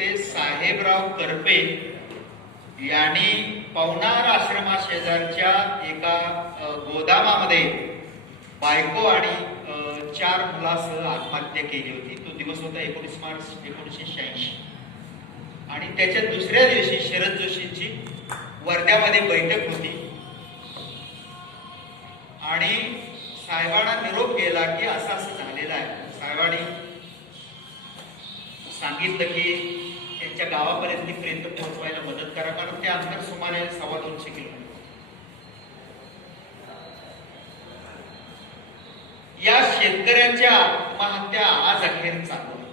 नेते साहेबराव करपे यांनी पवनार आश्रमा शेजारच्या एका गोदामामध्ये बायको आणि 4 मुलासह आत्महत्या केली होती. तो दिवस होता 19 मार्च 1986. आणि त्याच्या दुसऱ्या दिवशी शरद जोशींची वर्ध्यामध्ये बैठक होती आणि साहेबांना निरोप गेला की असं असं झालेलं आहे. साहेबांनी सांगितलं की त्यांच्या गावापर्यंत पोहोचवायला मदत करा, कारण ते अंतर सुमारे 250 किलोमीटर. या शेतकऱ्यांच्या आत्महत्या आज अखेर चालू आहे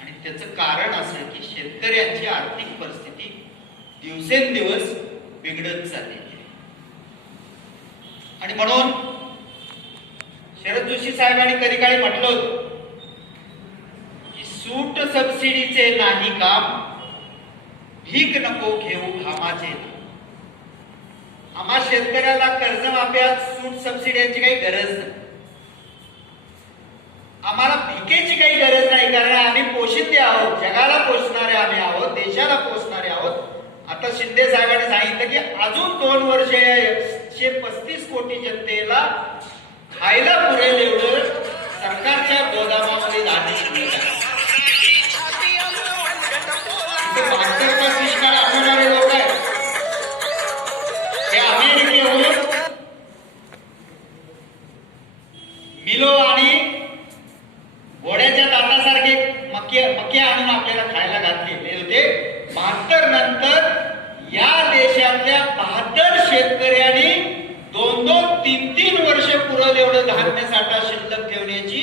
आणि त्याचं कारण असं की शेतकऱ्यांची आर्थिक परिस्थिती दिवसेंदिवस बिघडत चालली आहे. आणि म्हणून शरद जोशी साहेबांनी कधी काळी म्हटलं होतं की सूट सबसिडीचे नाही काम, भीक नको घेऊ घामाचे. आम्हा शेतकऱ्याला कर्जमाफ्यात सूट सबसिडीची काही गरज नाही, आम्हाला भिकेची काही गरज नाही, कारण आम्ही पोषिते आहोत, जगाला पोषणारे आम्ही आहोत, देशाला पोषणारे आहोत. आता शिंदे साहेबांनी सांगितलं की अजून 2 वर्ष 135 कोटी जनतेला खायला पुरेल एवढं सरकारच्या गोदामामध्ये धान्य मिळत आहे. दुष्काळ असणारे लोक आहेत हे अमेरिकेहून मिलो आणि घोड्याच्या दातासारखे मके आणून आपल्याला खायला घातले होते. 72 नंतर या देशातल्या 72 शेतकऱ्यांनी 2-2, 3-3 वर्ष पुरल एवढं धान्य साठा शिल्लक ठेवण्याची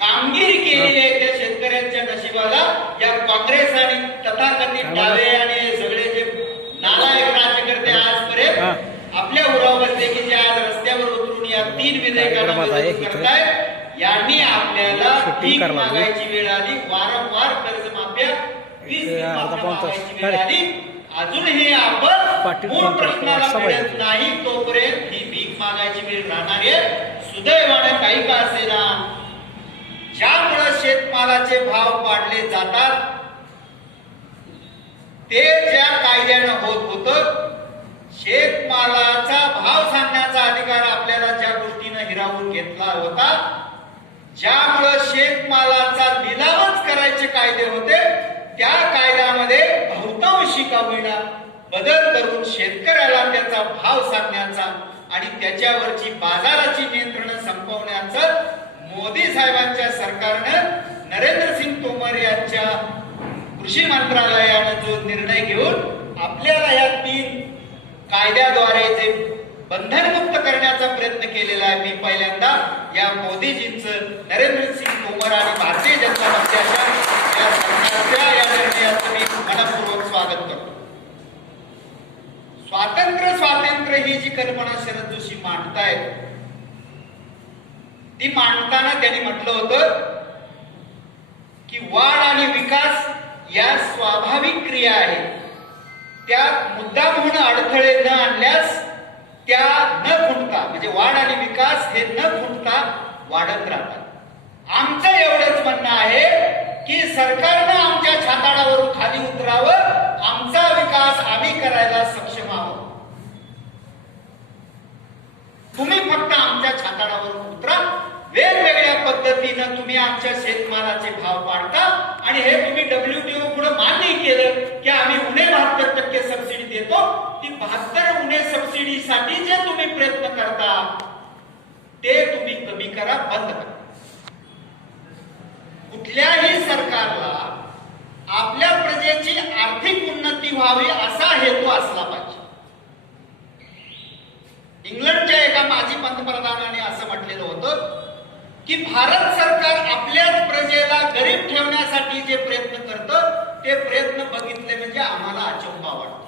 कामगिरी केलेली आहे. त्या शेतकऱ्यांच्या नशिबाला या काँग्रेस आणि तथाकथित डावे आणि सगळे जे नालायक राज्यकर्ते आजपर्यंत आपल्या उरावर बसले की जे आज रस्त्यावर उतरून या 3 विधेयकांना विरोध करतायत, यांनी आपल्याला भीक मागायची वेळ आली. वारंवार कर्जमाफ्या 20 मागायची वेळ आली. अजूनही आपण मूळ प्रश्नाला मिळत नाही तोपर्यंत ही भीक मागायची वेळ राहणार आहे. सुदैवाने काही का असेना, ज्यामुळे शेतमालाचे भाव पाडले जातात ते ज्या कायद्यानं होत होतं, शेतमालाचा भाव सांगण्याचा अधिकार आपल्याला ज्या गोष्टीनं हिरावून घेतला होता, ज्यामुळे शेतमालाचा लिलावच करायचे कायदे होते, त्या कायद्यामध्ये बहुतांशी का होईना बदल करून शेतकऱ्याला त्याचा भाव सांगण्याचा आणि त्याच्यावरची बाजाराची नियंत्रण संपवण्याचं मोदी साहेबांच्या सरकारनं नरेंद्र सिंग तोमर यांच्या कृषी मंत्रालयानं जो निर्णय घेऊन आपल्याला या 3 कायद्याद्वारे जे बंधनमुक्त करण्याचा प्रयत्न केलेला आहे. मी पहिल्यांदा या मोदीजींचं, नरेंद्र सिंग तोमर आणि भारतीय जनता पक्षाच्या या सरकारच्या या निर्णयाचं मी मनपूर्वक स्वागत करतो. स्वातंत्र्य ही जी कल्पना शरद जोशी मांडतायत, ती मांडताना त्यांनी म्हटलं होतं की वाढ आणि विकास या स्वाभाविक क्रिया आहेत, त्यात मुद्दामहून अडथळे न आणल्यास त्या न खुंटता, म्हणजे वाढ आणि विकास हे न खुंटता वाढत राहतात. आमचं एवढंच म्हणणं आहे की सरकारनं आमच्या छाताडावरून खाली उतरावं, आमचा विकास आम्ही करायला सक्षम आहोत. तुम्ही फक्त आमच्या छाताडावरून उतरा, वेगवेगळ्या पद्धतीनं तुम्ही आमच्या शेतमालाचे भाव पाडता आणि हे तुम्ही WTO पुढे मान्य केलं की आम्ही उणे 72% सबसिडी देतो. ती 72 उणे सबसिडीसाठी जे तुम्ही प्रयत्न करता ते तुम्ही कमी करा, बंद करा. कुठल्याही सरकारला आपल्या प्रजेची आर्थिक उन्नती व्हावी असा हेतू असला पाहिजे. इंग्लंडच्या एका माजी पंतप्रधानाने असं म्हटलेलं होतं की भारत सरकार आपल्याच प्रजेला गरीब ठेवण्यासाठी जे प्रयत्न करतं ते प्रयत्न बघितले म्हणजे आम्हाला अचंबा वाटतो.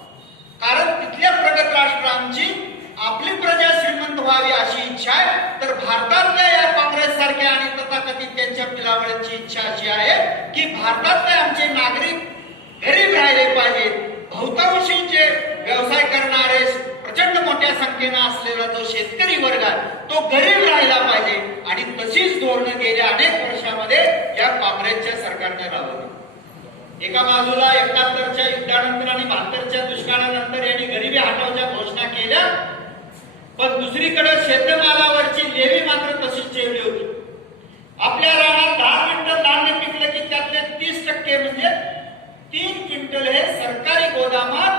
कारण तिथल्या प्रगत राष्ट्रांची आपली प्रजा श्रीमंत व्हावी अशी इच्छा आहे, तर भारतातल्या या काँग्रेस सारख्या आणि तथाकथित त्यांच्या पिलावळ्यांची इच्छा अशी आहे की भारतातले आमचे नागरिक गरीब राहिले पाहिजेत. बहुतांशी जे व्यवसाय करणारे प्रचंड मोठ्या संख्येनं असलेला जो शेतकरी वर्ग आहे तो गरीब राहिला पाहिजे. आणि तशीच धोरणं गेल्या अनेक वर्षामध्ये या काँग्रेसच्या सरकारने राबवली. एका बाजूला 71च्या युद्धानंतर आणि 72च्या दुष्काळानंतर यांनी गरिबी हटवच्या घोषणा केल्या, पण दुसरीकडे शेतमालावरची लेवी मात्र तशीच ठेवली होती. आपल्या रानात 10 क्विंटल धान्य पिकलं की त्यातले 30% म्हणजे 3 क्विंटल हे सरकारी गोदामात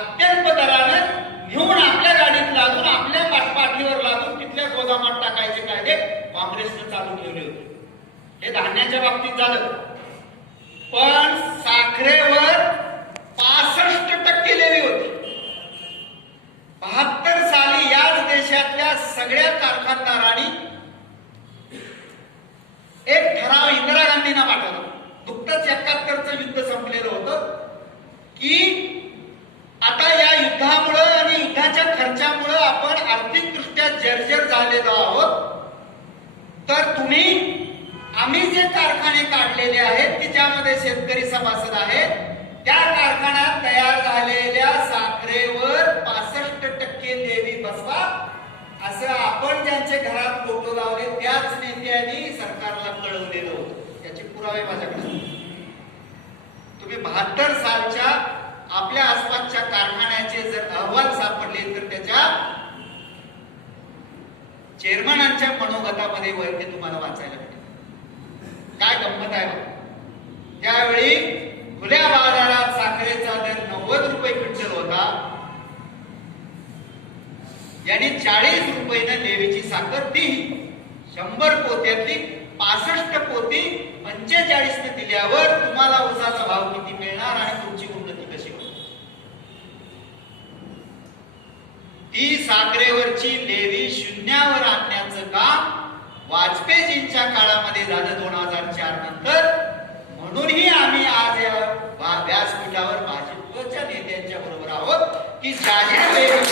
अत्यल्प दरानं घेऊन आपल्या गाडीत लागून आपल्या पाठीवर लागून तिथल्या गोदामात टाकायचे कायदे काँग्रेसने चालू ठेवले होते. हे धान्याच्या बाबतीत झालं. पण साखरेवर 65% लेवी होती. 72 साली याच देशातल्या सगळ्या कारखानदारांनी एक ठराव इंदिरा गांधींना पाठवला. नुकतंच 71चं युद्ध संपलेलं होतं की आता या युद्धामुळे आणि युद्धाच्या खर्चामुळे आपण आर्थिकदृष्ट्या जर्जर झालेलो आहोत, तर आम्ही जे कारखाने काढलेले आहेत की ज्यामध्ये शेतकरी सभासद आहेत, त्या कारखान्यात तयार झालेल्या साखरेवर 65% लेवी बसवा, असं आपण ज्यांचे घरात फोटो लावले त्याच नेत्यांनी सरकारला कळवलेलं होतं. त्याचे पुरावे माझ्याकडे. तुम्ही 72 सालच्या आपल्या आसपासच्या कारखान्याचे जर अहवाल सापडले तर त्याच्या चेअरमनांच्या मनोगतामध्ये ते तुम्हाला वाचायला मिळेल. काय गंमत आहे बघा. त्यावेळी खुल्या बाजारात साखरेचा दर 90 रुपये क्विंटल होता. यांनी 40 रुपयानं लेवीची साखर दिली. 100 पोत्यातली 65 पोती 45 ने दिल्यावर तुम्हाला ऊसाचा भाव किती मिळणार आणि तुमची उन्नती कशी होईल. ती साखरेवरची लेवी शून्यावर आणण्याचं काम वाजपेयींच्या काळामध्ये झालं 2004 नंतर. म्हणूनही आम्ही आज या व्यासपीठावर भाजपच्या नेत्यांच्या बरोबर आहोत की लेवी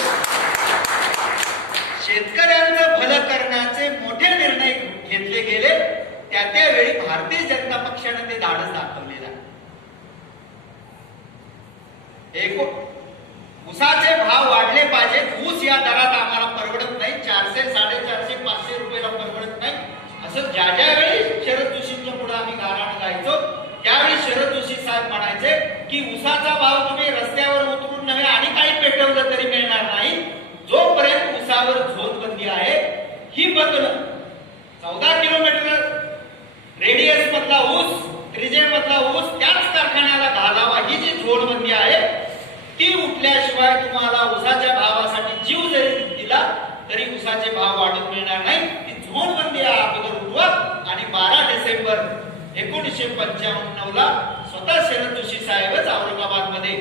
शेतकऱ्यांचं भलं करण्याचे मोठे निर्णय घेतले गेले. त्यावेळी भारतीय जनता पक्षाने ते धाडस दाखवलेलं आहे. ऊसाचे भाव वाढले पाहिजेत. ऊस या दरात आम्हाला परवडत नाही. 400, 450, 500 रुपयाला परवडत नाही. असं ज्या वेळी शरद जोशींच्या पुढे आम्ही गाणं गायचो त्यावेळी शरद जोशी साहेब म्हणायचे की ऊसाचा भाव तुम्ही रस्त्यावर उतरून नव्हे आणि काही पेटवलं तरी मिळणार नाही. जोपर्यंत ऊसावर झोनबंदी आहे ही बदल 14 किलोमीटर रेडियस मधला ऊस, त्रिज्येमधला ऊस त्याच कारखान्याला घालावा ही जी झोनबंदी आहे ती उठल्याशिवाय तुम्हाला ऊसाच्या भावासाठी जीव जरी दिला तरी ऊसाचे भाव वाढून मिळणार नाही. ती झोनबंदी अगोदर उठवा आणि 12 डिसेंबर 1995 ला स्वतः शरद जोशी साहेबच औरंगाबाद मध्ये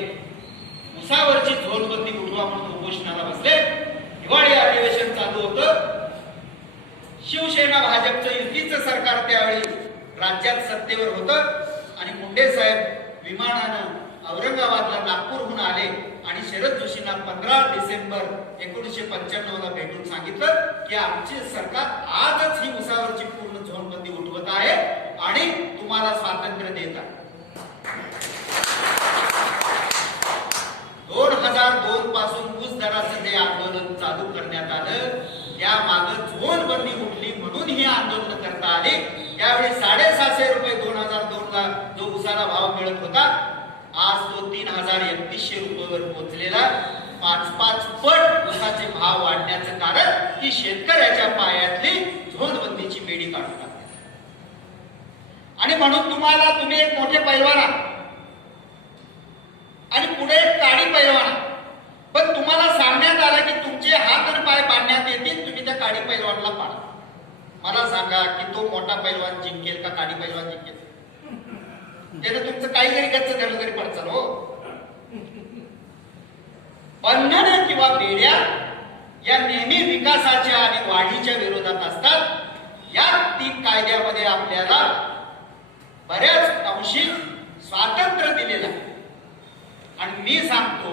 ऊसावरची झोनबंदी उठवा म्हणून उपोषणाला बसले. हिवाळी अधिवेशन चालू होतं. शिवसेना भाजपचं युतीचं सरकार त्यावेळी राज्यात सत्तेवर होतं आणि मुंडे साहेब विमानानं औरंगाबादला नागपूरहून आले आणि शरद जोशींना 15 डिसेंबर 1995 ला भेटून सांगितलं की आमचे सरकार आजच ही ऊसावरची पूर्ण झोनबंदी उठवत आहे आणि तुम्हाला स्वातंत्र्य देत आहे. 2002 पासून ऊस दराचं जे आंदोलन चालू करण्यात आलं त्या मागे झोनबंदी उठली म्हणून ही आंदोलन करता आली. त्यावेळी 750 रुपये 2002 ला जो ऊसाला भाव मिळत होता आज तो 3100 रुपयावर पोहोचलेला. 5-5 पट ऊसाचे भाव वाढण्याचं कारण की शेतकऱ्याच्या पायातली झोनबंदीची मेडी काढून टाकली. आणि म्हणून तुम्ही एक मोठे पैलवान आणि पुढे एक काडी पैलवान, पण तुम्हाला सांगण्यात आलं की तुमचे हात आणि पाय बांधण्यात येतील, तुम्ही त्या काडी पैलवानला पाडा. मला सांगा की तो मोठा पैलवान जिंकेल का काडी पैलवान जिंकेल? त्याने तुमचं काही जरी गच्च धरलं तरी पडचाल. हो, बंधन किंवा बेड्या या नेहमी विकासाच्या आणि वाढीच्या विरोधात असतात. या 3 कायद्यामध्ये आपल्याला बऱ्याच अंशी स्वातंत्र्य दिलेलं आहे. आणि मी सांगतो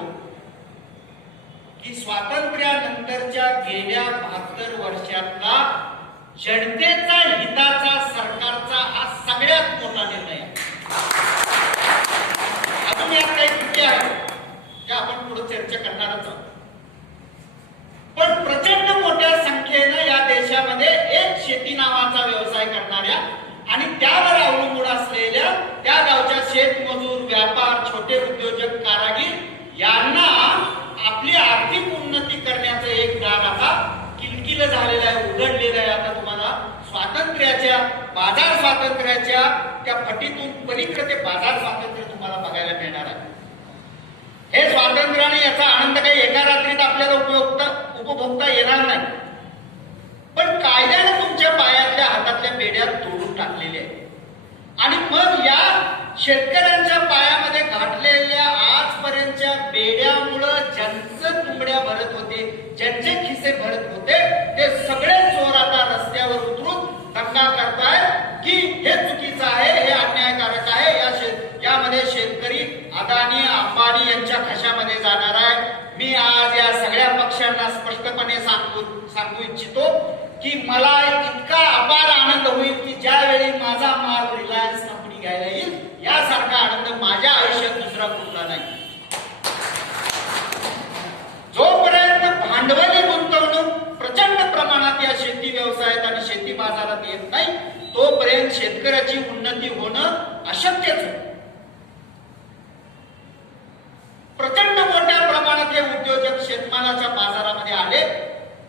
की स्वातंत्र्यानंतरच्या गेल्या 72 वर्षातला जनतेचा हिताचा सरकारचा हा सगळ्यात मोठा निर्णय आहे. अजून यात काही कृती आहे ज्या आपण पुढे चर्चा करणारच आहोत. पण प्रचंड मोठ्या संख्येनं या देशामध्ये एक शेती नावाचा व्यवसाय करणाऱ्या आणि त्यावर अवलंबून असलेल्या त्या गावच्या शेतमजूर असलेल्या बाजार स्वातंत्र्याच्या त्या फटीतून पलीकडे ते बाजार स्वातंत्र्य तुम्हाला बघायला मिळणार आहे. हे स्वातंत्र्य आणि याचा आनंद काही एका रात्रीत आपल्याला उपभोगता येणार नाही, पण कायद्याने तुमच्या पायातल्या हातातल्या बेड्या तोडून टाकलेल्या आहेत. आणि मग या शेतकऱ्यांच्या पायामध्ये घातलेल्या आजपर्यंतच्या बेड्यामुळं ज्यांचं तुंबड्या भरत होते, ज्यांचे खिसे भरत होते, ते सगळे चोर आता रस्त्यावर उतरून दंगा करतायत की हे चुकीचं आहे, हे अन्यायकारक आहे. यामध्ये शेतकरी अदानी अंबानी यांच्या खशामध्ये जाणार आहे. मी आज या सगळ्या पक्षांना स्पष्टपणे सांगू इच्छितो की मला इतका अपार आनंद होईल की ज्यावेळी माझा माल रिलायन्स कंपनी घ्यायला येईल, यासारखा आनंद माझ्या आयुष्यात दुसरा कुठला नाही. जोपर्यंत भांडवली गुंतवणूक प्रचंड प्रमाणात या शेती व्यवसायात आणि शेती बाजारात येत नाही, तोपर्यंत शेतकऱ्याची उन्नती होणं अशक्यच आहे. प्रचंड मोठ्या प्रमाणात हे उद्योजक शेतमालाच्या बाजारामध्ये आले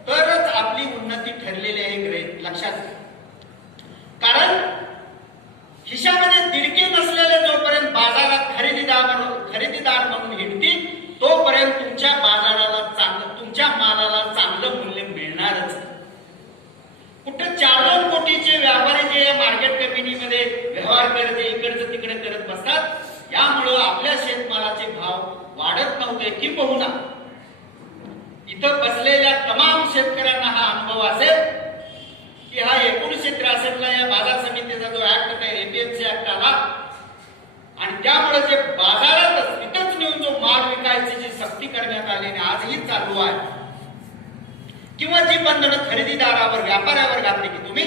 तरच आपली उन्नती ठरलेली आहे, लक्षात घ्या. कारण खिशामध्ये दिडके नसलेले जोपर्यंत बाजारात खरेदीदार म्हणून हिंडतील, तोपर्यंत तुमच्या तुमच्या मालाला चांगलं मूल्य मिळणारच. कुठे 4-2 कोटीचे व्यापारी जे मार्केट कमिटीमध्ये व्यवहार करते, इकडचं तिकडे करत बसतात, यामुळं आपल्या शेतमालाचे भाव वाढत नव्हते. किंबहुना इथं बसलेल्या तमाम शेतकऱ्यांना हा अनुभव असेल की हा 1963 ला या बाजार समितीचा जो ऍक्ट आहे, एपीएमसी ऍक्ट आला, आणि त्यामुळे जे बाजारात इथंच नेऊन जो माल विकायची जी सक्ती करण्यात आली आणि आजही चालू आहे, किंवा जी बंधनं खरेदीदारावर व्यापाऱ्यावर घातली की तुम्ही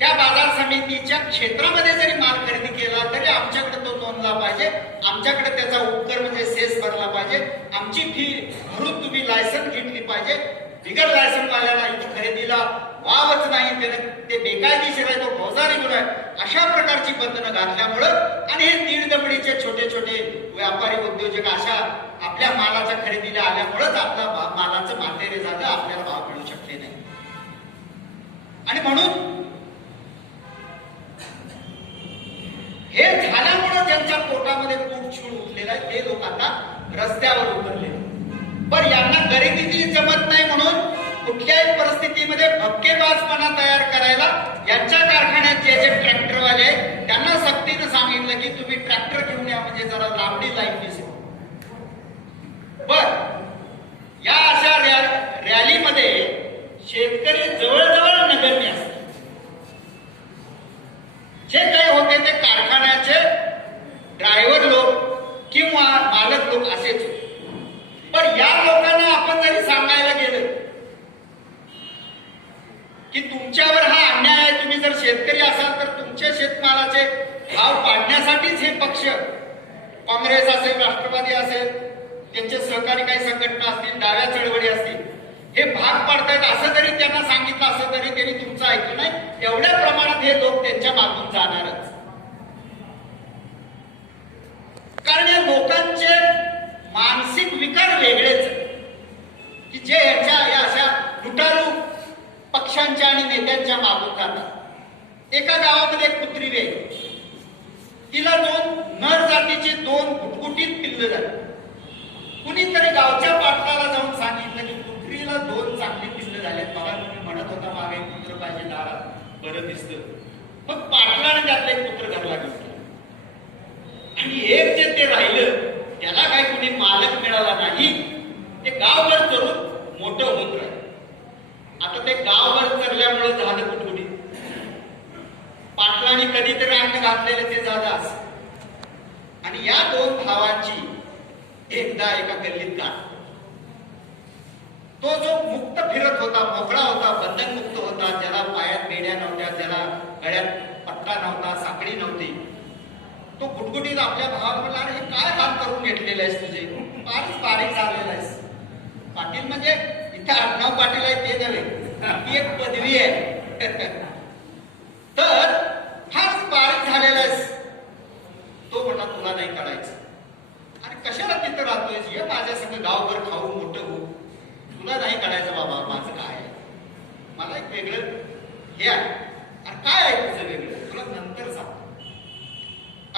त्या बाजार समितीच्या क्षेत्रामध्ये जरी माल खरेदी केला तरी आमच्याकडे तो नोंदला पाहिजे, आमच्याकडे त्याचा उपकर म्हणजे सेस भरला पाहिजे, आमची फी भरून तुम्ही लायसन घेतली पाहिजे. बिगर लायसन वाल्याला इथं खरेदीला वावच नाही, ते बेकायदेशीर आहे, तो फौजदारी गुन्हा आहे. अशा प्रकारची बंधनं घातल्यामुळं आणि हे दीड दबडीचे छोटे छोटे व्यापारी उद्योजक अशा आपल्या मालाच्या खरेदीला आल्यामुळंच आपल्या मालाचं मातेरे झालं, आपल्याला भाव मिळू शकले नाही. आणि म्हणून हे झाल्यामुळे ज्यांच्या पोटामध्ये पोटछूळ उठलेला आहे ते लोक आता रस्त्यावर उतरले. पण यांना गरिबी जमत नाही म्हणून कुठल्याही परिस्थितीमध्ये भपकेबाजपणा तयार करायला यांच्या कारखान्यात जे ट्रॅक्टरवाले आहेत त्यांना सक्तीनं सांगितलं की तुम्ही ट्रॅक्टर घेऊन या, म्हणजे जरा लांबडी लाईफ दिसेल. बर, या अशा रॅलीमध्ये शेतकरी जवळजवळ नगण्य असतात. जे काही होते ते कारखान्याचे ड्रायव्हर लोक किंवा मालक लोक असेच. पण या लोकांना आपण जरी सांगायला गेलं की तुमच्यावर हा अन्याय आहे, तुम्ही जर शेतकरी असाल तर तुमच्या शेतमालाचे भाव पाडण्यासाठीच हे पक्ष, काँग्रेस असेल, राष्ट्रवादी असेल, त्यांचे सहकारी काही संघटना असतील, डाव्या चळवळी असतील, हे भाग पाडतायत असं जरी त्यांना सांगितलं असं तरी त्यांनी तुमचं ऐकलं नाही. एवढ्या प्रमाणात हे लोक त्यांच्या मागून जाणारच. कारण या लोकांचे मानसिक विकार वेगळेच की जे या अशा लुटारू पक्षांच्या आणि नेत्यांच्या मागून जातात. एका गावामध्ये एक कुत्री वेग, तिला 2 नर जातीची 2 गुटगुटीत पिल्लं झाली. कुणीतरी गावच्या पाटलाला जाऊन सांगितलं की कुत्रीला 2 चांगली पिल्लं झाल्यात, मला तुम्ही म्हणत होता मागे कुत्र पाहिजे दारात, बरं दिसतं. मग पाटलाने त्यातलं एक कुत्र घरला घेतलं आणि एक जे ते राहिलं त्याला काय कुणी मालक मिळाला नाही, ते गावभर चरून मोठं होत राहिलं. आता ते गावभर चरल्यामुळे झालं कुटकुटीत. पाटलाने कधीतरी अंड घातलेलं ते झालं असं. आणि या 2 भावांची एकदा एका गल्लीत गाठ. तो जो मुक्त फिरत होता, मोकळा होता, बंधनमुक्त होता, ज्याला पायात बेड्या नव्हत्या, ज्याला गळ्यात पट्टा नव्हता, साखळी नव्हती, तो गुटगुटीत आपल्या भावाला म्हणला, अरे काय हात करून घेतलेला आहेस तुझे, फारच बारीक झालेला आहेस. पाटील म्हणजे इथे आडनाव पाटील आहे ते नव्हे, ही एक पदवी आहे. तर फारच बारीक झालेला आहेस. तो म्हणला तुला नाही कळायचं, अरे कशाला तिथं राहतोय, ये माझ्या संग गावभर खाऊन मोठं हो, तुला नाही कळायचं बाबा माझं काय आहे, मला एक वेगळं हे आहे. अरे काय आहे तुझं वेगळं, तुला नंतर सांग.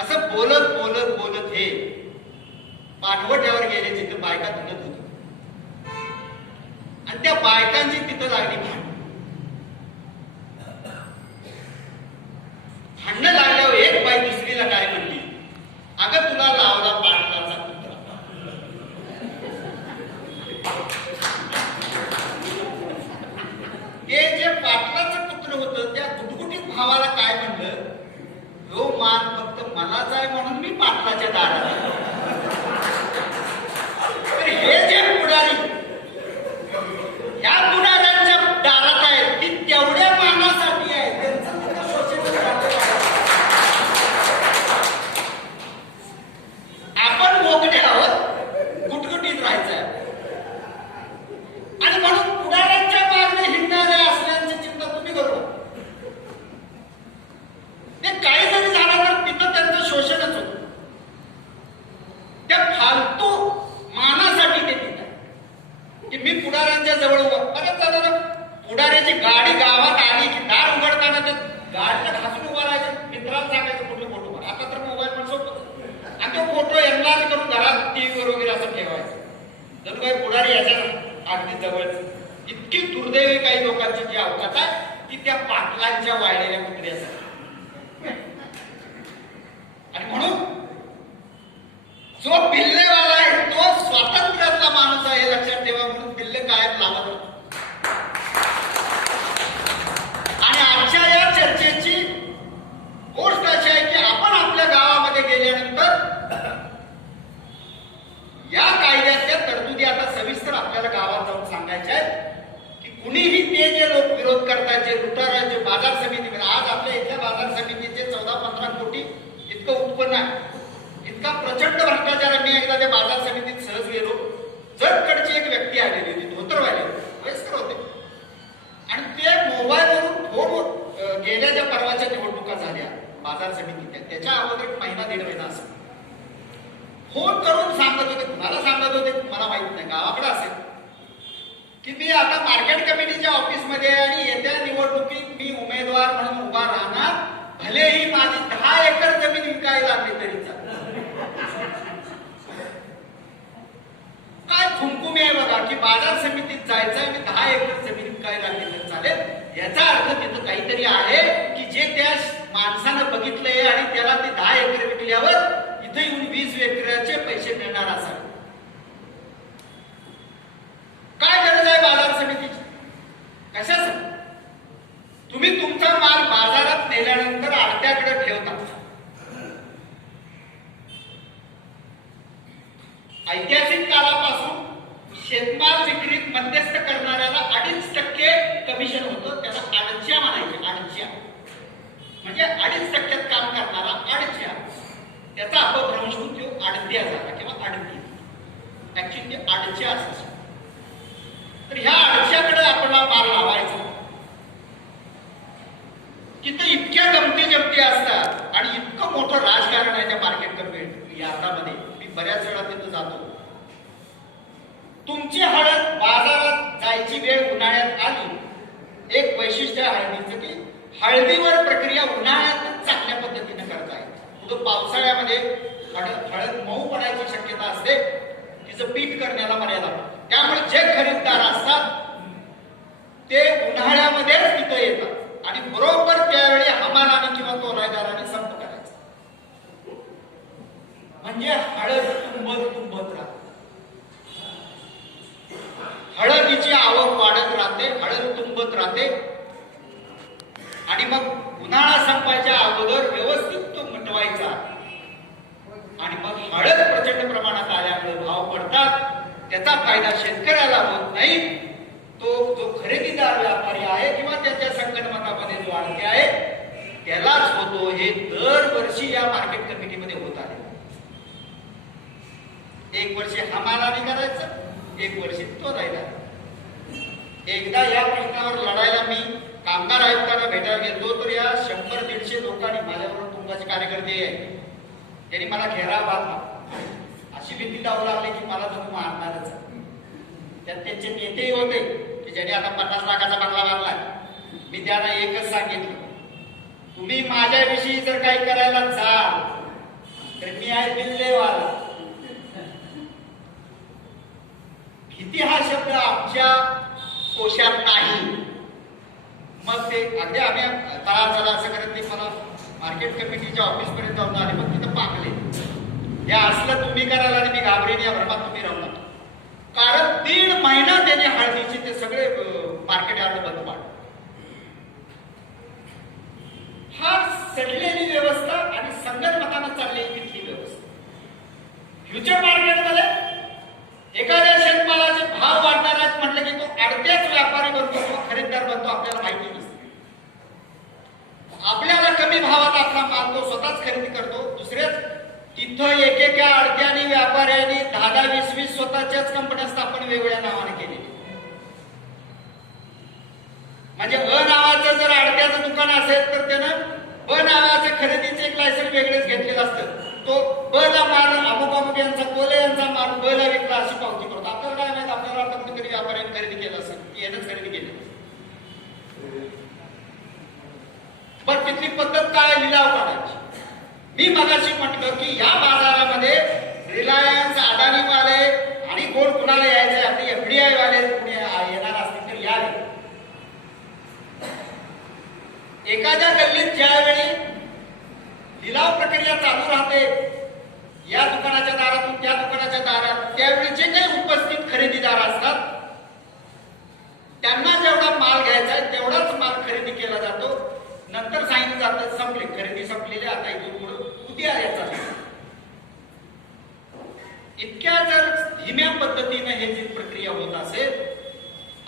असं बोलत बोलत बोलत हे पाठवट्यावर गेले जिथं बायका धुणत होती आणि त्या बायकांची तिथं लागली भांडणं लागल्यावर एक बाई दुसरीला काय म्हणली, अगं तुला लावला पाटलाचा कुत्रा. हे जे पाटलाचं कुत्र होतं त्या गुटगुटीत भावाला काय म्हणलं, हो मान फक्त मलाच आहे म्हणून मी पाटलाच्या दारात आहे. तर हे जे पुढारी या पुढाऱ्यांच्या दारात आहेत ती तेवढ्या मानासाठी आहे, त्यांचं तिथं शोषण चाललं आहे. आपण मोकळे आहोत, गुटगुटीत राहायचं आहे. आणि म्हणून पुढाऱ्यांच्या मागणे हिंडणाऱ्या असल्याची चिंता तुम्ही करू. ते काही जरी झालं तर तिथं त्यांचं शोषणच होतं. त्या फालतू मानासाठी ते तिथं की मी पुढाऱ्यांच्या जवळ बरंच झालं. पुढाऱ्याची गाडी गावात आली की दार उघडताना ते गाडीला घासून उभा राहायचे, मित्राला सांगायचं कुठले फोटो काढ. आता तर मोबाईल पण सोपं आणि तो फोटो एनलार्ज करून घरात टीव्हीवर वगैरे असं ठेवायचं. जर काही पुढारी याच्या अगदी जवळच. इतकी दुर्दैवी काही लोकांची जी अवकाश आहे ती त्या पाटलांच्या वाळलेल्या कुत्र्यासाठी. आणि म्हणून जो बिल्लेवाला आहे तो स्वातंत्र्यातला माणूस आहे हे लक्षात ठेवा. म्हणून बिल्ले कायम लावत होते. आणि आजच्या या चर्चेची गोष्ट अशी आहे की आपण आपल्या गावामध्ये गेल्यानंतर या कायद्यातल्या तरतुदी आता सविस्तर आपल्याला गावात जाऊन सांगायच्या आहेत की कुणीही ते जे लोक विरोध करतात, जे लुटारा, जे बाजार समिती, आज आपल्या इथल्या बाजार समितीचे 14-15 कोटी इतकं उत्पन्न आहे, इतका प्रचंड भ्रष्टाचार. मी एकदा त्या बाजार समितीत सहज गेलो. जरकडची एक व्यक्ती आलेली होती, धोतरवाले वयस्कर होते आणि ते मोबाईलवरून फोन गेल्या ज्या परवाच्या निवडणुका झाल्या बाजार समितीच्या त्याच्या अगोदर 1-1.5 महिना असं फोन करून सांगत होते. मला सांगत होते, मला माहित नाही गावाकडे असेल, की मी आता मार्केट कमिटीच्या ऑफिसमध्ये आणि येत्या निवडणुकीत मी उमेदवार म्हणून उभा राहणार, भलेही माझी 10 एकर जमीन विकायला लागली तरी चालेल. काय खुमखुमी आहे बघा की बाजार समितीत जायचंय, मी 10 एकर जमीन विकायला लागली तरी चालेल. याचा अर्थ तिथं काहीतरी आहे की जे त्या माणसानं बघितलंय आणि त्याला ते 10 एकर विकल्यावर इथे येऊन 20 एकराचे पैसे मिळणार असावे. काय गरज आहे बाजार समितीची? कशासाठी? तुम्ही तुमचा माल बाजारात नेल्यानंतर आडत्याकडे ठेवता. ऐतिहासिक काळापासून शेतमाल विक्रीत मध्यस्थ करणाऱ्याला 2.5% कमिशन होतं. त्याला आडच्या म्हणायचे. आडच्या म्हणजे 2.5% काम करणारा आडच्या, त्याचा अपभ्रंश होऊन तो आडत्या झाला किंवा आडती. ऍक्च्युली ते आडच्या असायचे. तर ह्या आडच्याकडे आपला माल लावायचा. तिथं इतक्या गमती जमती असतात आणि इतकं मोठं राजकारण आहे त्या मार्केट कमिटी यार्डामध्ये. मी बऱ्याच वेळा तिथं जातो. तुमची हळद बाजारात जायची वेळ उन्हाळ्यात आली, एक वैशिष्ट्य हळदीचं की हळदीवर प्रक्रिया उन्हाळ्यातच चांगल्या पद्धतीने करता येते. पुढे पावसाळ्यामध्ये हळद मऊ पडायची शक्यता असते, तिचं पीठ करण्याला मर्यादा. त्यामुळे जे खरीददार असतात ते उन्हाळ्यामध्येच तिथं येतात आणि बरोबर त्यावेळी हमालाने किंवा तोलादाराने संप करायचा. म्हणजे हळद तुंबत राहते. हळदीची आवक वाढत राहते, हळद तुंबत राहते आणि मग उन्हाळा संपायच्या अगोदर व्यवस्थित तो मिटवायचा आणि मग हळद प्रचंड प्रमाणात आल्यामुळे भाव पडतात. त्याचा फायदा शेतकऱ्याला होत नाही. तो जो खरेदीदार व्यापारी आहे किंवा त्याच्या संगणमतामध्ये जो आणखी आहे त्यालाच होतो. हे दरवर्षी या मार्केट कमिटीमध्ये होत आहे. एक वर्षी हमालाने करायचं, एक वर्षी तो राहिला. एकदा या प्रश्नावर लढायला मी कामगार आयुक्तांना भेटायला गेलो तर या 100-150 लोकांनी माझ्याबरोबर तुमचे कार्यकर्ते आहे त्यांनी मला घेरा बांधला. अशी भीती दावू लागली की मला तुम्ही मारणारच. त्यात त्यांचे नेतेही होते की ज्याने आता 50 लाखाचा बंगला बांधला. मी त्यांना एकच सांगितलं तुम्ही माझ्याविषयी जर काही करायला जाल तर मी आहे बिल्लेवाला. भीती हा शब्द आमच्या कोशात नाही. मग ते अगदी आम्ही चला असं करत ते मला मार्केट कमिटीच्या ऑफिस पर्यंत जाऊन आले. मग तिथं पाकले हे असलं तुम्ही करायला आणि मी घाबरेन या भ्रमात तुम्ही राहू नका. कारण 3 महिना त्याने हळदीचे ते सगळे मार्केट यार्ड बंद पाडले. हा सडलेली व्यवस्था आणि संगणमतानं चाललेली तिथली व्यवस्था. फ्युचर मार्केटमध्ये एखाद्या शेतमालाचे भाव वाढणार आहेत म्हटलं की तो अडत्याच व्यापारी बनतो किंवा खरेदीदार बनतो आपल्याला माहिती नसते. आपल्याला कमी भावात आपला माल तो स्वतःच खरेदी करतो. दुसऱ्याच तिथं एकेका अडत्याने व्यापाऱ्यांनी 10-20 स्वतःच्याच कंपन्या स्थापन वेगवेगळ्या नावाने केलेली. म्हणजे अ नावाचं जर अडत्याचं दुकान असेल तर त्यानं ब नावाचे खरेदीचे एक लायसन्स वेगळेच घेतलेलं असतं. तो ब ला माल अमुक यांचा कोले यांचा माल ब ला विकला अशी पावती करतो. आपल्याला काय माहित, आपल्याला वाटतं कुठेतरी व्यापाऱ्यांनी खरेदी केलं असेल की यानंच खरेदी केली. पण तिथली पद्धत काय, लिलाव काढायची. मी मगाशी म्हटलं की या बाजारामध्ये रिलायन्स, अदानीवाले आणि कोण कुणाला यायचे आपले एफडीआय वाले येणार असतील तर यावे. एखाद्या गल्लीत ज्यावेळी लिलाव प्रक्रिया चालू राहते या दुकानाच्या दारातून त्या दुकानाच्या दारात, त्यावेळी जे काही उपस्थित खरेदीदार असतात त्यांना जेवढा माल घ्यायचा आहे तेवढाच माल खरेदी केला जातो. नंतर सांगितलं जातं संपले, खरेदी संपलेली, आता इथून पुढे उद्या याचा. इतक्या जर धीम्या पद्धतीने हे जी प्रक्रिया होत असेल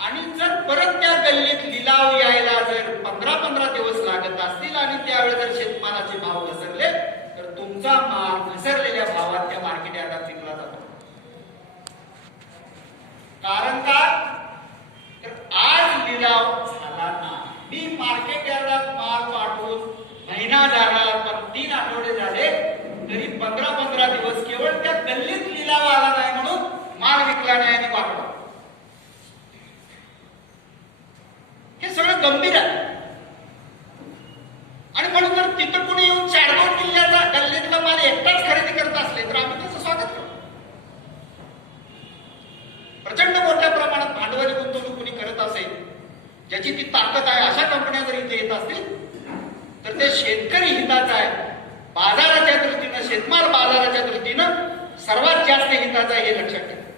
आणि जर परत त्या गल्लीत लिलाव यायला जर 15-15 दिवस लागत असतील आणि त्यावेळी जर शेतमालाचे भाव घसरले तर तुमचा माल घसरलेल्या भावात त्या मार्केट यार्डात विकला जातो. कारण का, तर आज लिलाव झाला नाही. मी मार्केट यार्डात माल पाठवून महिना झाला, पण 3 आठवडे झाले तरी 15-15 दिवस केवळ त्या गल्लीत लिलाव आला नाही म्हणून माल विकला नाही आणि वाटला. हे सगळं गंभीर आहे. आणि म्हणून जर तिथं कोणी येऊन चाडगाव किल्ल्याचा गल्लीतला माल एकटाच खरेदी करत असले तर आम्ही त्याचं स्वागत करू. प्रचंड मोठ्या प्रमाणात भांडवली गुंतवणूक कोणी करत असेल, ज्याची ती ताकद आहे, अशा कंपन्या जर इथे येत असतील तर ते शेतकरी हिताचं आहे. बाजाराच्या दृष्टीनं, शेतमाल बाजाराच्या दृष्टीनं सर्वात जास्त हिताचं आहे हे लक्षात ठेवा.